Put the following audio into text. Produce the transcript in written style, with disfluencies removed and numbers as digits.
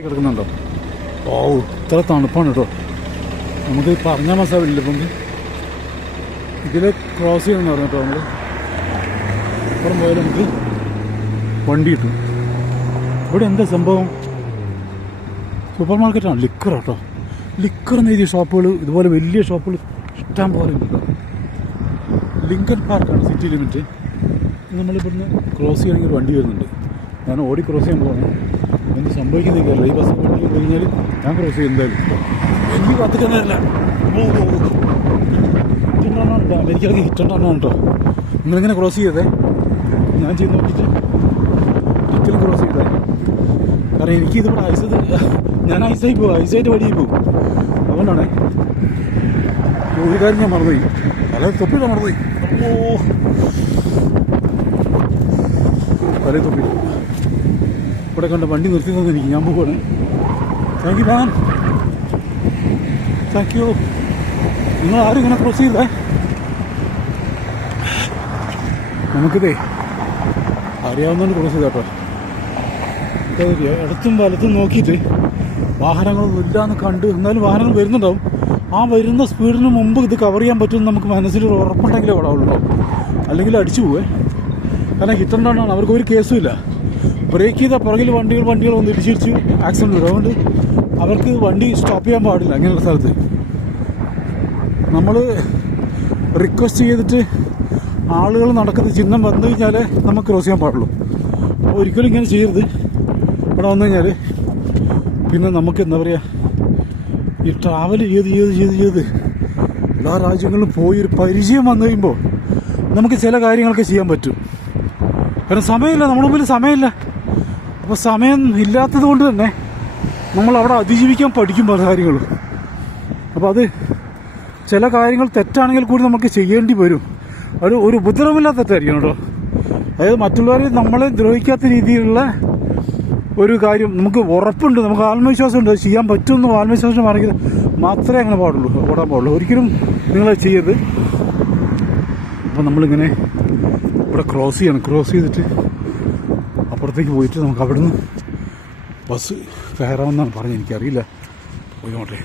കിടക്കുന്നുണ്ടോ? ഓ, ഇത്ര തണുപ്പാണ് കേട്ടോ. നമുക്ക് പറഞ്ഞാൽ മനസ്സിലാവില്ല. ഇപ്പം ഇതിൽ ക്രോസ് ചെയ്യണമെന്ന് പറഞ്ഞു കേട്ടോ. നമ്മൾ അപ്പുറം പോയാൽ നമുക്ക് വണ്ടി കിട്ടും. ഇവിടെ എന്താ സംഭവം? സൂപ്പർ മാർക്കറ്റാണ്. ലിക്കർ കേട്ടോ. ലിക്കർ എന്ന് എഴുതിയ ഷോപ്പുകൾ, ഇതുപോലെ വലിയ ഷോപ്പുകൾ ഇഷ്ടം പോലെ ഉണ്ട് കേട്ടോ. ലിങ്കൻ പാർക്കാണ് സിറ്റി ലിമിറ്റ്. നമ്മളിവിടുന്ന് ക്രോസ് ചെയ്യണമെങ്കിൽ വണ്ടി വരുന്നുണ്ട്. ഞാൻ ഓടി ക്രോസ് ചെയ്യാൻ പോകണം. എന്ത് സംഭവിക്കുന്നില്ല. ഈ ബസ് വണ്ടി കഴിഞ്ഞാൽ ഞാൻ ക്രോസ് ചെയ്യും എന്തായാലും. എനിക്ക് കത്തിക്കുന്നതല്ല. ഹിറ്റുണ്ടാണോ എനിക്കിടയ്ക്ക് ഹിറ്റുണ്ടാണോ കേട്ടോ. നിങ്ങളിങ്ങനെ ക്രോസ് ചെയ്തേ. ഞാൻ ചെയ്ത് നോക്കിയിട്ട് ഒരിക്കലും ക്രോസ് ചെയ്തേ. കാരണം എനിക്കിതിവിടെ ഞാൻ ഐസായി പോകും. ഐസായിട്ട് വഴിയിൽ പോകും. അതുകൊണ്ടാണ് ഒരു കാര്യം ഞാൻ മറന്നുപോയി. അല്ലാതെ തൊപ്പിയില്ല, മറന്നുപോയി. ഓ, പല തൊപ്പി ഇവിടെ കണ്ട വണ്ടി നിർത്തി തന്നെ എനിക്ക്. ഞാൻ പോവാണ്. Thank you man, thank you. നിങ്ങൾ ആരും ഇങ്ങനെ ക്രോസ് ചെയ്തേ. നമുക്കിതേ അറിയാവുന്നതുകൊണ്ട് ക്രോസ് ചെയ്താട്ടോ. ഇടത്തും വലത്തും നോക്കിയിട്ട് വാഹനങ്ങളൊന്നും ഇല്ലയെന്ന് കണ്ട്, എന്നാലും വാഹനങ്ങൾ വരുന്നുണ്ടാവും. ആ വരുന്ന സ്പീഡിന് മുമ്പ് ഇത് കവർ ചെയ്യാൻ പറ്റുമെന്ന് നമുക്ക് മനസ്സിലൊരു ഉറപ്പുണ്ടെങ്കിലേ ഓടാവുള്ളൂ. അല്ലെങ്കിൽ അടിച്ചു പോവേ. കാരണം ഹിറ്റുണ്ടാണ്. അവർക്ക് ഒരു കേസും ഇല്ല. ബ്രേക്ക് ചെയ്താൽ പുറകിൽ വണ്ടികൾ വന്ന് ഇടിച്ചിടിച്ച് ആക്സിഡൻറ്റ് വരും. അതുകൊണ്ട് അവർക്ക് വണ്ടി സ്റ്റോപ്പ് ചെയ്യാൻ പാടില്ല. അങ്ങനെയുള്ള സ്ഥലത്ത് നമ്മൾ റിക്വസ്റ്റ് ചെയ്തിട്ട് ആളുകൾ നടക്കുന്ന ചിഹ്നം വന്നു കഴിഞ്ഞാൽ നമുക്ക് ക്രോസ് ചെയ്യാൻ പാടുള്ളൂ. അപ്പോൾ ഒരിക്കലും ഇങ്ങനെ ചെയ്യരുത്. ഇവിടെ വന്നു കഴിഞ്ഞാൽ പിന്നെ നമുക്ക് എന്താ പറയുക, ഈ ട്രാവൽ ചെയ്ത് എല്ലാ രാജ്യങ്ങളിലും പോയി ഒരു പരിചയം വന്നു കഴിയുമ്പോൾ നമുക്ക് ചില കാര്യങ്ങളൊക്കെ ചെയ്യാൻ പറ്റും. കാരണം സമയമില്ല, നമ്മുടെ മുമ്പിൽ സമയമില്ല. അപ്പോൾ സമയം ഇല്ലാത്തത് കൊണ്ട് തന്നെ നമ്മൾ അവിടെ അതിജീവിക്കാൻ പഠിക്കും പല കാര്യങ്ങളും. അപ്പോൾ അത് ചില കാര്യങ്ങൾ തെറ്റാണെങ്കിൽ കൂടി നമുക്ക് ചെയ്യേണ്ടി വരും. ഒരു ഉപദ്രവമില്ലാത്ത തെറ്റായിരിക്കും കേട്ടോ. അതായത് മറ്റുള്ളവരെ നമ്മളെ ദ്രോഹിക്കാത്ത രീതിയിലുള്ള ഒരു കാര്യം നമുക്ക് ഉറപ്പുണ്ട്, നമുക്ക് ആത്മവിശ്വാസമുണ്ട്. അത് ചെയ്യാൻ പറ്റുമെന്ന് ആത്മവിശ്വാസം ആണെങ്കിൽ മാത്രമേ അങ്ങനെ ഓടാൻ പാടുള്ളൂ. ഒരിക്കലും നിങ്ങളത് ചെയ്യരുത്. അപ്പോൾ നമ്മളിങ്ങനെ ഇവിടെ ക്രോസ് ചെയ്യണം. ക്രോസ് ചെയ്തിട്ട് അപ്പുറത്തേക്ക് പോയിട്ട് നമുക്ക് അവിടുന്ന് ബസ് കയറാമെന്നാണ് പറഞ്ഞത്. എനിക്കറിയില്ല. പോയിക്കോട്ടെ.